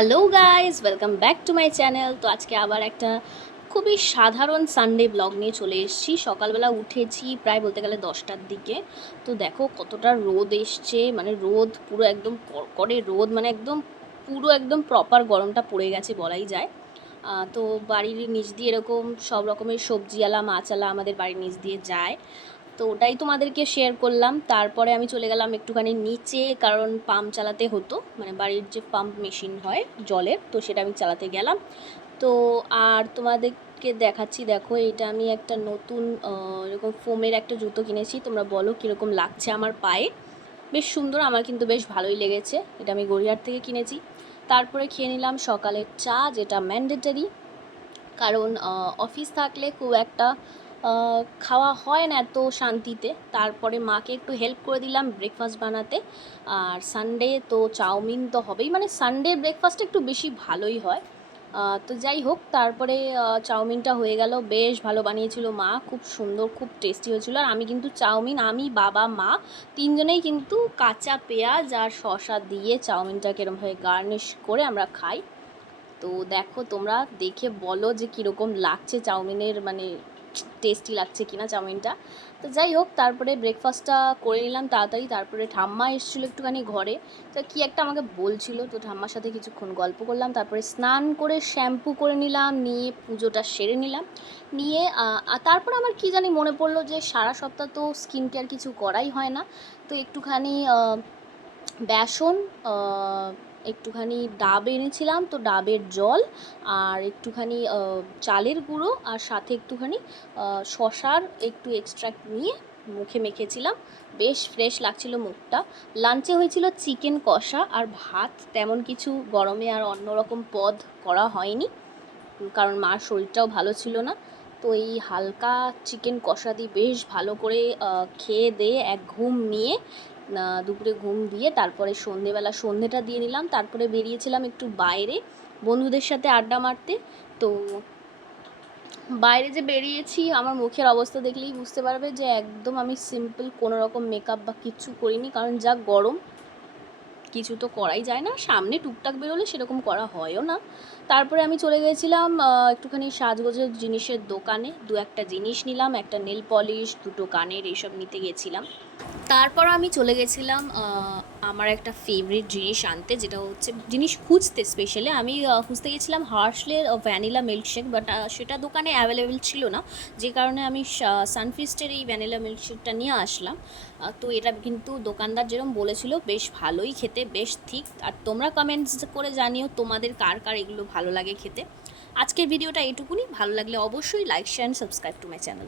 Hello guys welcome back to my channel. তো আজকে আবার একটা খুবই সাধারণ সানডে ব্লগ নিয়ে চলে এসেছি। সকালবেলা উঠেছি প্রায় বলতে গেলে দশটার দিকে। তো দেখো কতটা রোদ এসছে মানে রোদ পুরো একদম কড়কড়ে রোদ মানে একদম পুরো একদম প্রপার গরমটা পড়ে গেছে বলাই যায়। তো বাড়ির নিচ দিয়ে এরকম সব রকমের সবজিওয়ালা মাছালা আমাদের বাড়ির নিচ দিয়ে যায়। তো ওটাই তোমাদেরকে শেয়ার করলাম। তারপরে আমি চলে গেলাম একটুখানি নিচে, কারণ পাম্প চালাতে হতো মানে বাড়ির যে পাম্প মেশিন হয় জলের, তো সেটা আমি চালাতে গেলাম। তো আর তোমাদেরকে দেখাচ্ছি, দেখো এটা আমি একটা নতুন এরকম ফোমের একটা জুতো কিনেছি। তোমরা বলো কীরকম লাগছে আমার পায়ে। বেশ সুন্দর, আমার কিন্তু বেশ ভালোই লেগেছে। এটা আমি গড়িয়ার থেকে কিনেছি। তারপরে খেয়ে নিলাম সকালের চা, যেটা ম্যান্ডেটারি কারণ অফিস থাকলে খুব একটা খাওয়া হয় না এত শান্তিতে। তারপরে মাকে একটু হেল্প করে দিলাম ব্রেকফাস্ট বানাতে। আর সানডে তো চাউমিন তো হবেই। মানে সানডে ব্রেকফাস্ট একটু বেশি ভালোই হয়। তো যাই হোক, তারপরে চাউমিনটা হয়ে গেল। বেশ ভালো বানিয়েছিল মা। খুব সুন্দর, খুব টেস্টি হয়েছিল। আর আমি কিন্তু চাউমিন, আমি, বাবা, মা তিনজনেই কিন্তু কাঁচা পেঁয়াজ আর শসা দিয়ে চাউমিনটাকে এরমভাবে গার্নিশ করে আমরা খাই। তো দেখো তোমরা দেখে বলো যে কীরকম লাগছে চাউমিনের মানে টেস্টি লাগছে কিনা চাউমিনটা। তো যাই হোক, তারপরে ব্রেকফাস্টটা করে নিলাম তাড়াতাড়ি, তারপরে ঠাম্মা এসেছিল একটুখানি ঘরে। তো কী একটা আমাকে বলছিল, তো ঠাম্মার সাথে কিছুক্ষণ গল্প করলাম, তারপরে স্নান করে শ্যাম্পু করে নিলাম, নিয়ে পুজোটা সেরে নিলাম। নিয়ে তারপরে আমার কি জানি মনে পড়ল যে সারা সপ্তাহ তো স্কিন কেয়ার কিছু করাই হয় না। তো একটুখানি বেসন একটুখানি ডাব এনেছিলাম, তো ডাবের জল আর একটুখানি চালের গুঁড়ো আর সাথে একটুখানি শশার একটু এক্সট্রাক্ট নিয়ে মুখে মেখেছিলাম। বেশ ফ্রেশ লাগছিল মুখটা। লাঞ্চে হয়েছিল চিকেন কষা আর ভাত, তেমন কিছু গরমে আর অন্যরকম পদ করা হয়নি, কারণ মার শরীরটাও ভালো ছিল না। তো এই হালকা চিকেন কষা দিয়ে বেশ ভালো করে খেয়ে দিয়ে এক ঘুম নিয়ে দুপুরে ঘুম দিয়ে তারপরে সন্ধেবেলা সন্ধেটা দিয়ে নিলাম, তারপরে বেরিয়েছিলাম একটু বাইরে বন্ধুদের সাথে আড্ডা মারতে। তো বাইরে যে বেরিয়েছি, আমার মুখের অবস্থা দেখলেই বুঝতে পারবে যে একদম আমি সিম্পল কোনো রকম মেকআপ বা কিচ্ছু করিনি, কারণ যা গরম কিছু তো করাই যায় না। সামনে টুকটাক বেরোলে সেরকম করা হয়ও না। তারপরে আমি চলে গেছিলাম একটুখানি সাজগোজের জিনিসের দোকানে। দু একটা জিনিস নিলাম, একটা নেল পলিশ, দুটো কানের, এইসব নিতে গেছিলাম। তারপর আমি চলে গেছিলাম আমার একটা ফেভারিট জিনিস আনতে, যেটা হচ্ছে জিনিস খুঁজতে স্পেশালি আমি খুঁজতে গেছিলাম হার্শলের ভ্যানিলা মিল্কশেক বাট সেটা দোকানে অ্যাভেলেবেল ছিল না। যে কারণে আমি সানফিস্টের এই ভ্যানিলা মিল্কশেকটা নিয়ে আসলাম। তো এটা কিন্তু দোকানদার যেরকম বলেছিল, বেশ ভালোই খেতে, বেশ ঠিক। আর তোমরা কমেন্টস করে জানিও তোমাদের কার কার এগুলো ভালো লাগে খেতে। আজকের ভিডিওটা এটুকুনি ভালো লাগলে অবশ্যই like share subscribe to my channel